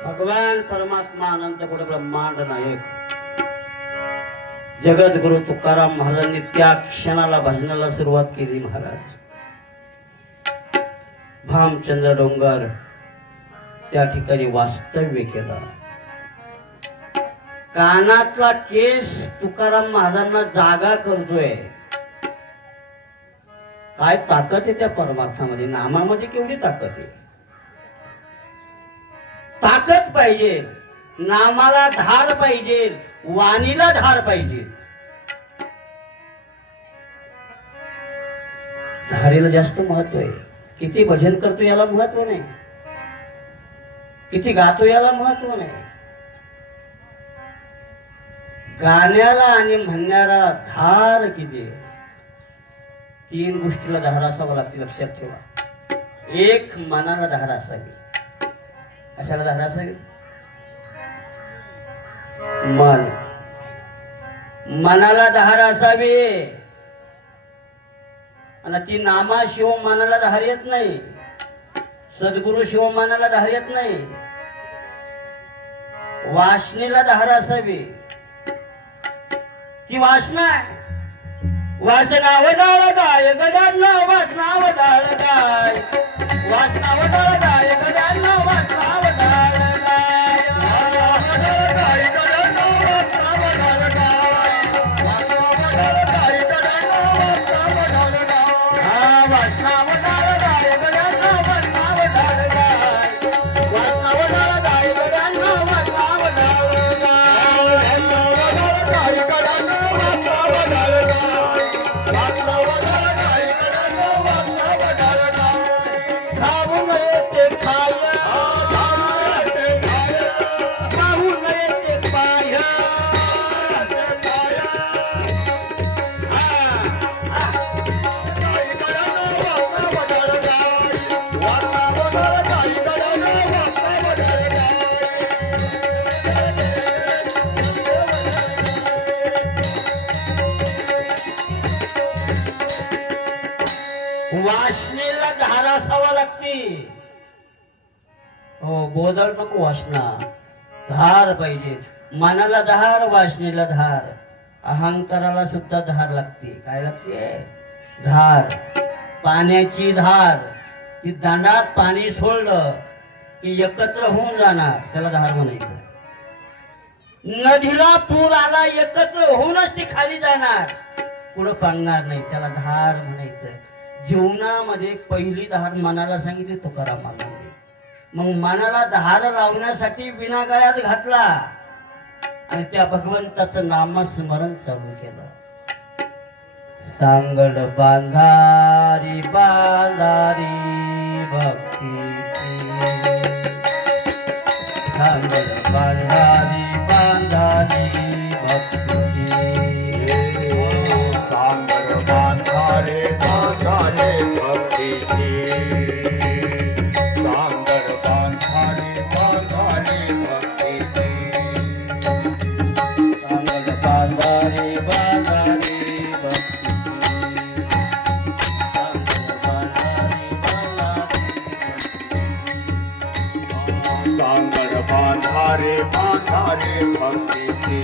भगवान परमात्मा अनंत कोटी ब्रह्मांड नायक जगद्गुरु तुकाराम महाराजांनी त्या क्षणाला भजनाला सुरुवात केली. महाराज भामचंद्र डोंगर त्या ठिकाणी वास्तव्य केलं. कानातला केस तुकाराम महाराजांना जागा करतोय. काय ताकद आहे त्या परमार्थामध्ये, नामामध्ये केवढी ताकद आहे. ताकद पाहिजे, नामाला धार पाहिजे, वाणीला धार पाहिजे. धारेला जास्त महत्व आहे. किती भजन करतो याला महत्व नाही, किती गातो याला महत्व नाही. गाण्याला आणि म्हणण्याला धार किती. तीन गोष्टीला धार असावं लागते, लक्षात ठेवा. एक, मनाला धार असावी. कशाला धार असावी? मनाला धार असावी. आणि ती नामाशिव मनाला धार येत नाही, सद्गुरु शिव मनाला धार येत नाही. वासनेला धार असावी. ती वासना आहे. वासना वडाळ गाय गडांना वासना वडाळ गाय, वासना वडाळ गाय गडांना वासना वडाळ गाय, वासना वडाळ गाय गडांना वासना वडाळ गाय, वासना वडाळ गाय गडांना वासना वडाळ गाय, वासना वडाळ गाय गडांना वासना वडाळ गाय, वासना वडाळ गाय गडांना वासना वडाळ गाय, वासना वडाळ गाय गडांना वासना वडाळ गाय. वासनेला धार असावा लागते. हो, बोदळ नको, वासना धार पाहिजे. मनाला धार, वासनेला धार, अहंकाराला सुद्धा धार लागते. काय लागते? धार. पाण्याची धार. ती दांडात पाणी सोडलं की एकत्र होऊन जाणार, त्याला धार म्हणायचं. नदीला पूर आला, एकत्र होऊनच ती खाली जाणार, पुढं पांगणार नाही, त्याला धार म्हणायचं. जीवनामध्ये पहिली धार मनाला सांगितली तुकाराम महाराजांनी. मग मनाला धार लावण्यासाठी विना गळ्यात घातला आणि त्या भगवंताचं नामस्मरण चालू केलं. सांगड बांधारी बांधारी भक्तीची, सांगड बांधारी बांधारी भक्तीची, सांगड बांधारे बांधारे भक्तीची, सांगड बांधारे बांधारे भक्तीची, सांगड बांधारी बांधारी सांगड बांधारे बांधारे भक्तीची,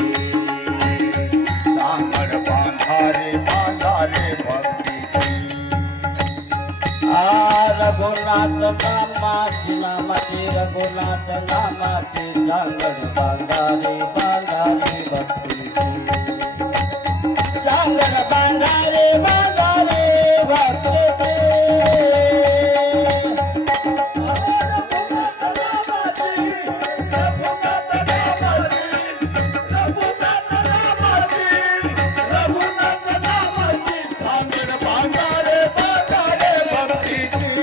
सांगड बांधारे बांधारे भक्तीची. रघुनाथ नामाची नामाची, रघुनाथ नामाची, सांगड बांधारी बांधारी भक्तीची, सांगड बांधारी बांधारी भक्तीची. सांगड बांधारे बांधारे भक्तीची.